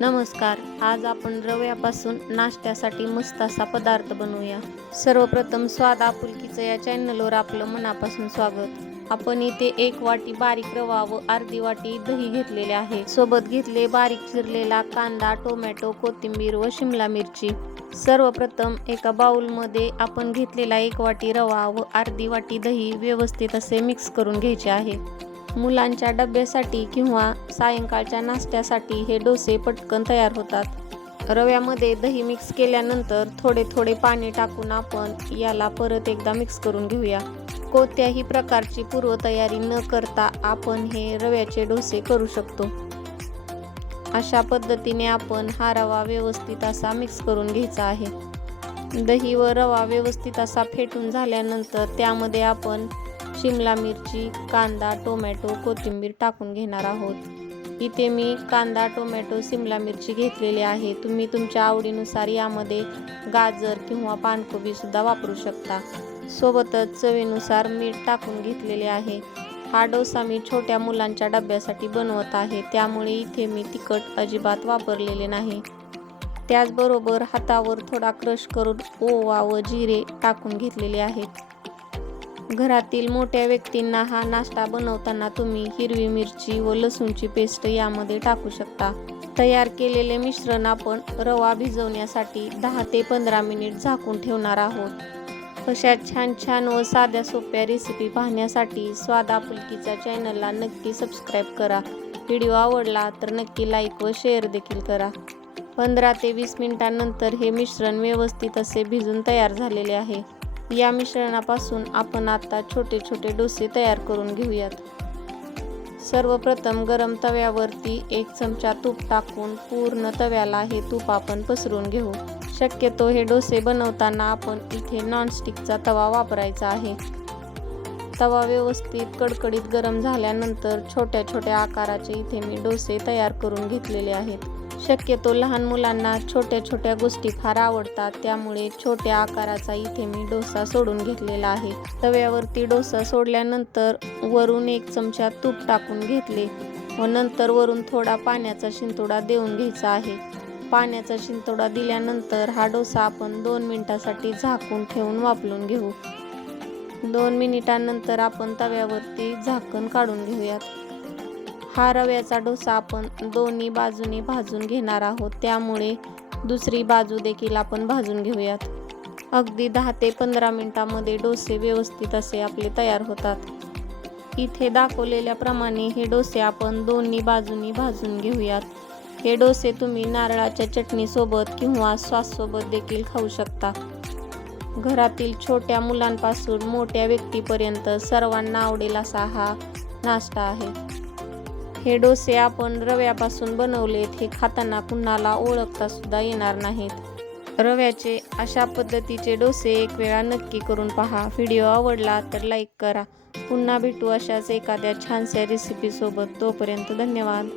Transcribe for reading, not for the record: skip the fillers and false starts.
नमस्कार. आज आपण रव्यापासून नाश्त्यासाठी मस्त असा पदार्थ बनवूया. सर्वप्रथम स्वाद आपुलकीचं या चॅनलवर आपलं मनापासून स्वागत. आपण इथे 1 वाटी बारीक रवा व अर्धी वाटी दही घेतलेले आहे. सोबत घेतले बारीक चिरलेला कांदा, टोमॅटो, कोथिंबीर व शिमला मिरची. सर्वप्रथम एका बाउलमध्ये आपण घेतलेला 1 वाटी रवा व अर्धी वाटी दही व्यवस्थित असे मिक्स करून घ्यायचे आहे. मुलांच्या डब्यासाठी किंवा सायंकाळच्या नाश्त्यासाठी हे डोसे पटकन तयार होतात. रव्यामध्ये दही मिक्स केल्यानंतर थोडे थोडे पाणी टाकून आपण याला परत एकदा मिक्स करून घेऊया. कोणत्याही प्रकारची पूर्वतयारी न करता आपण हे रव्याचे डोसे करू शकतो. अशा पद्धतीने आपण हा रवा व्यवस्थित असा मिक्स करून घ्यायचा आहे. दही व रवा व्यवस्थित असा फेटून झाल्यानंतर त्यामध्ये आपण शिमला मिरची, कांदा, टोमॅटो, कोथिंबीर टाकून घेणार आहोत. इथे मी कांदा, टोमॅटो, शिमला मिरची घेतलेली आहे. तुम्ही तुमच्या आवडीनुसार यामध्ये गाजर किंवा पानकोबी सुद्धा वापरू शकता. सोबतच चवीनुसार मीठ टाकून घेतलेले आहे. हा डोसा मी छोट्या मुलांच्या डब्यासाठी बनवत आहे, त्यामुळे इथे मी तिखट अजिबात वापरलेले नाही. त्याचबरोबर हातावर थोडा क्रश करून ओवा व जिरे टाकून घेतलेले आहेत. घरातील मोठ्या व्यक्तींना हा नाश्ता बनवताना तुम्ही हिरवी मिरची व लसूणची पेस्ट यामध्ये टाकू शकता. तयार केलेले मिश्रण आपण रवा भिजवण्यासाठी 10 ते 15 मिनिट झाकून ठेवणार आहोत. अशा छान छान व साध्या सोप्या रेसिपी पाहण्यासाठी स्वाद आपुलकीच्या चॅनलला नक्की सबस्क्राईब करा. व्हिडिओ आवडला तर नक्की लाईक व शेअर देखील करा. 15 ते 20 मिनिटांनंतर हे मिश्रण व्यवस्थित असे भिजून तयार झालेले आहे. या मिश्रणापासून आपण आता छोटे छोटे डोसे तयार करून घेऊयात. सर्वप्रथम गरम तव्यावरती 1 चमचा तूप टाकून पूर्ण तव्याला हे तूप आपण पसरून घेऊ. शक्यतो हे डोसे बनवताना आपण इथे नॉनस्टिकचा तवा वापरायचा आहे. तवा व्यवस्थित कडकडीत गरम झाल्यानंतर छोट्या छोट्या आकाराचे इथे मी डोसे तयार करून घेतलेले आहेत. शक्यतो लहान मुलांना छोट्या छोट्या गोष्टी फार आवडतात, त्यामुळे छोट्या आकाराचा इथे मी डोसा सोडून घेतलेला आहे. तव्यावरती डोसा सोडल्यानंतर वरून 1 चमचा तूप टाकून घेतले व नंतर वरून थोडा पाण्याचा शिंतोडा देऊन घ्यायचा आहे. पाण्याचा शिंतोडा दिल्यानंतर हा डोसा आपण 2 मिनिटांसाठी झाकून ठेवून वाफलून घेऊ. 2 मिनिटांनंतर आपण तव्यावरती झाकण काढून घेऊयात. हा रव्याचा डोसा आपण दोन्ही बाजूनी भाजून घेणार आहोत, त्यामुळे दुसरी बाजू देखील आपण भाजून घेऊयात. अगदी 10 ते 15 मिनिटांमध्ये डोसे व्यवस्थित असे आपले तयार होतात. इथे दाखवलेल्याप्रमाणे हे डोसे आपण दोन्ही बाजूनी भाजून घेऊयात. हे डोसे तुम्ही नारळाच्या चटणीसोबत किंवा सॉससोबत देखील खाऊ शकता. घरातील छोट्या मुलांपासून मोठ्या व्यक्तीपर्यंत सर्वांना आवडेल असा हा नाश्ता आहे. हे डोसे आपण रव्यापासून बनवलेत, हे खाताना कुणाला ओळखता सुद्धा येणार नाहीत. रव्याचे अशा पद्धतीचे डोसे एक वेळा नक्की करून पहा. व्हिडिओ आवडला तर लाईक करा. पुन्हा भेटू अशाच एखाद्या छानशा रेसिपीसोबत. तोपर्यंत धन्यवाद.